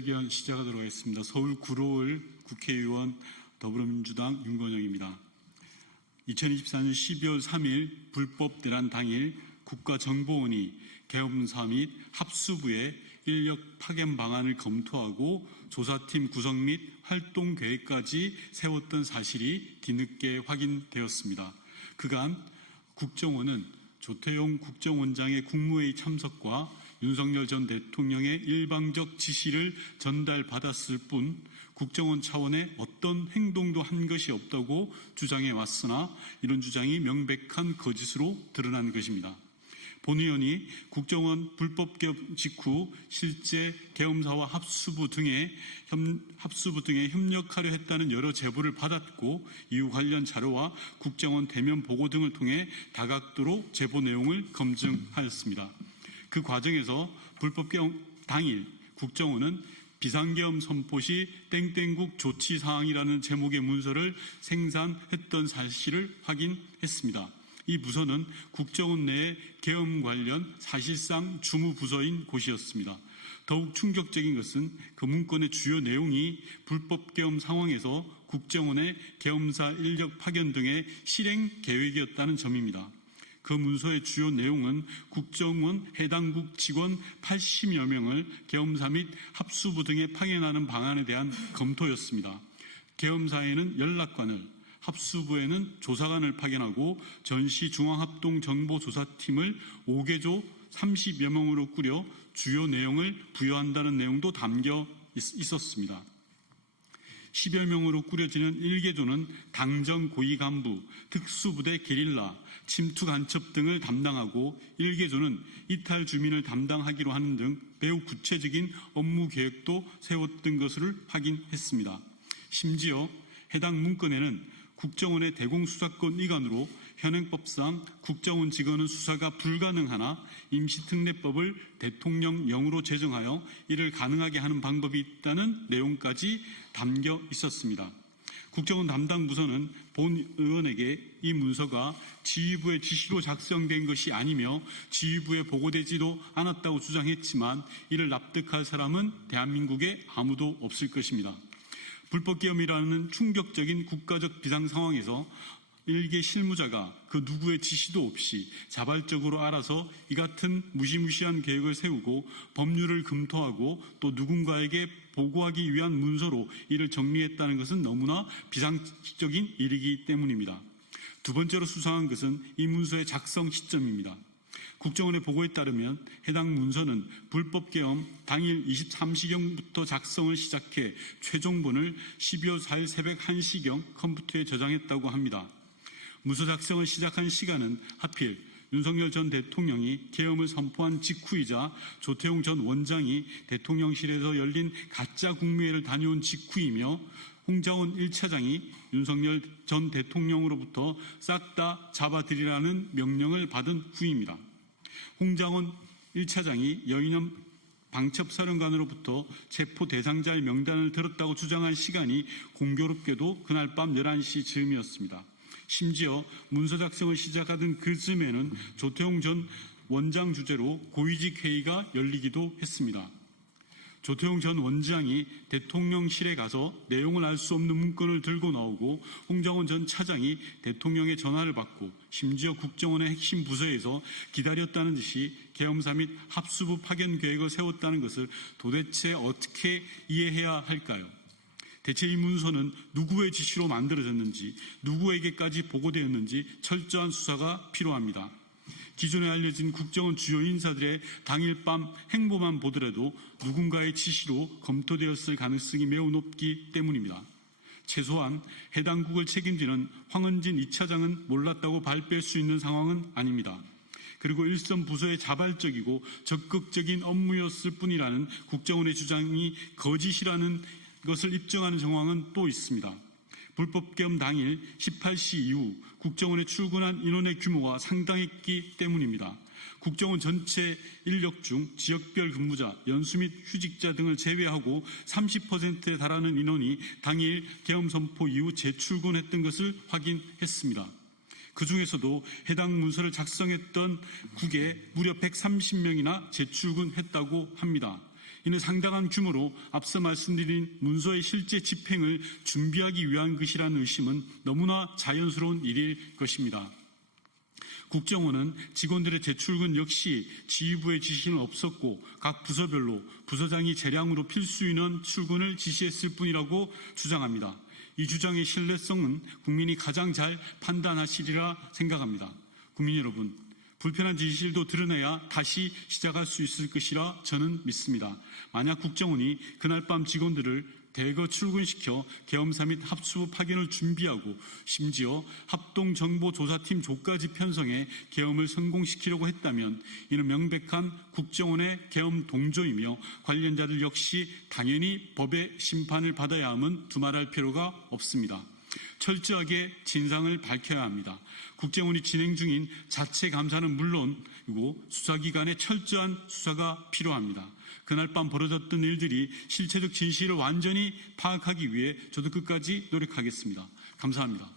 기자회견 시작하도록 하겠습니다. 서울 구로을 국회의원 더불어민주당 윤건영입니다. 2024년 12월 3일 불법 대란 당일 국가정보원이 계엄사 및 합수부의 인력 파견 방안을 검토하고 조사팀 구성 및 활동 계획까지 세웠던 사실이 뒤늦게 확인되었습니다. 그간 국정원은 조태용 국정원장의 국무회의 참석과 윤석열 전 대통령의 일방적 지시를 전달받았을 뿐 국정원 차원의 어떤 행동도 한 것이 없다고 주장해 왔으나 이런 주장이 명백한 거짓으로 드러난 것입니다. 본 의원이 국정원 불법 개업 직후 실제 계엄사와 합수부 등에 협력하려 했다는 여러 제보를 받았고 이후 관련 자료와 국정원 대면 보고 등을 통해 다각도로 제보 내용을 검증하였습니다. 그 과정에서 불법 계엄 당일 국정원은 비상계엄 선포 시 땡땡국 조치사항이라는 제목의 문서를 생산했던 사실을 확인했습니다. 이 부서는 국정원 내의 계엄 관련 사실상 주무부서인 곳이었습니다. 더욱 충격적인 것은 그 문건의 주요 내용이 불법 계엄 상황에서 국정원의 계엄사 인력 파견 등의 실행 계획이었다는 점입니다. 그 문서의 주요 내용은 국정원 해당국 직원 80여 명을 계엄사 및 합수부 등에 파견하는 방안에 대한 검토였습니다. 계엄사에는 연락관을, 합수부에는 조사관을 파견하고 전시중앙합동정보조사팀을 5개조 30여 명으로 꾸려 주요 내용을 부여한다는 내용도 담겨 있었습니다. 10여 명으로 꾸려지는 1개조는 당정 고위 간부, 특수부대 게릴라, 침투 간첩 등을 담당하고 1개조는 이탈 주민을 담당하기로 하는 등 매우 구체적인 업무 계획도 세웠던 것을 확인했습니다. 심지어 해당 문건에는 국정원의 대공수사권 위반으로 현행법상 국정원 직원은 수사가 불가능하나 임시특례법을 대통령령으로 제정하여 이를 가능하게 하는 방법이 있다는 내용까지 담겨 있었습니다. 국정원 담당 부서는 본 의원에게 이 문서가 지휘부의 지시로 작성된 것이 아니며 지휘부에 보고되지도 않았다고 주장했지만 이를 납득할 사람은 대한민국에 아무도 없을 것입니다. 불법 계엄이라는 충격적인 국가적 비상 상황에서 일개 실무자가 그 누구의 지시도 없이 자발적으로 알아서 이 같은 무시무시한 계획을 세우고 법률을 검토하고 또 누군가에게 보고하기 위한 문서로 이를 정리했다는 것은 너무나 비상식적인 일이기 때문입니다. 두 번째로 수상한 것은 이 문서의 작성 시점입니다. 국정원의 보고에 따르면 해당 문서는 불법 계엄 당일 23시경부터 작성을 시작해 최종본을 12월 4일 새벽 1시경 컴퓨터에 저장했다고 합니다. 문서 작성을 시작한 시간은 하필 윤석열 전 대통령이 계엄을 선포한 직후이자 조태용 전 원장이 대통령실에서 열린 가짜 국무회의를 다녀온 직후이며 홍장원 1차장이 윤석열 전 대통령으로부터 싹 다 잡아들이라는 명령을 받은 후입니다. 홍장원 1차장이 여인엄 방첩사령관으로부터 체포 대상자의 명단을 들었다고 주장한 시간이 공교롭게도 그날 밤 11시 즈음이었습니다. 심지어 문서 작성을 시작하던 그즈음에는 조태용 전 원장 주재로 고위직 회의가 열리기도 했습니다. 조태용 전 원장이 대통령실에 가서 내용을 알 수 없는 문건을 들고 나오고 홍장원 전 차장이 대통령의 전화를 받고 심지어 국정원의 핵심 부서에서 기다렸다는 듯이 계엄사 및 합수부 파견 계획을 세웠다는 것을 도대체 어떻게 이해해야 할까요? 대체 이 문서는 누구의 지시로 만들어졌는지, 누구에게까지 보고되었는지 철저한 수사가 필요합니다. 기존에 알려진 국정원 주요 인사들의 당일 밤 행보만 보더라도 누군가의 지시로 검토되었을 가능성이 매우 높기 때문입니다. 최소한 해당 국을 책임지는 황은진 2차장은 몰랐다고 발표할 수 있는 상황은 아닙니다. 그리고 일선 부서의 자발적이고 적극적인 업무였을 뿐이라는 국정원의 주장이 거짓이라는 것을 입증하는 정황은 또 있습니다. 불법 계엄 당일 18시 이후 국정원에 출근한 인원의 규모가 상당했기 때문입니다. 국정원 전체 인력 중 지역별 근무자, 연수 및 휴직자 등을 제외하고 30%에 달하는 인원이 당일 계엄 선포 이후 재출근했던 것을 확인했습니다. 그 중에서도 해당 문서를 작성했던 국에 무려 130명이나 재출근했다고 합니다. 이는 상당한 규모로 앞서 말씀드린 문서의 실제 집행을 준비하기 위한 것이라는 의심은 너무나 자연스러운 일일 것입니다. 국정원은 직원들의 재출근 역시 지휘부의 지시는 없었고 각 부서별로 부서장이 재량으로 필수 인원 출근을 지시했을 뿐이라고 주장합니다. 이 주장의 신뢰성은 국민이 가장 잘 판단하시리라 생각합니다. 국민 여러분, 불편한 진실도 드러내야 다시 시작할 수 있을 것이라 저는 믿습니다. 만약 국정원이 그날 밤 직원들을 대거 출근시켜 계엄사 및 합수 파견을 준비하고 심지어 합동정보조사팀 조까지 편성해 계엄을 성공시키려고 했다면 이는 명백한 국정원의 계엄 동조이며 관련자들 역시 당연히 법의 심판을 받아야 함은 두말할 필요가 없습니다. 철저하게 진상을 밝혀야 합니다. 국정원이 진행 중인 자체 감사는 물론이고 수사기관의 철저한 수사가 필요합니다. 그날 밤 벌어졌던 일들이 실체적 진실을 완전히 파악하기 위해 저도 끝까지 노력하겠습니다. 감사합니다.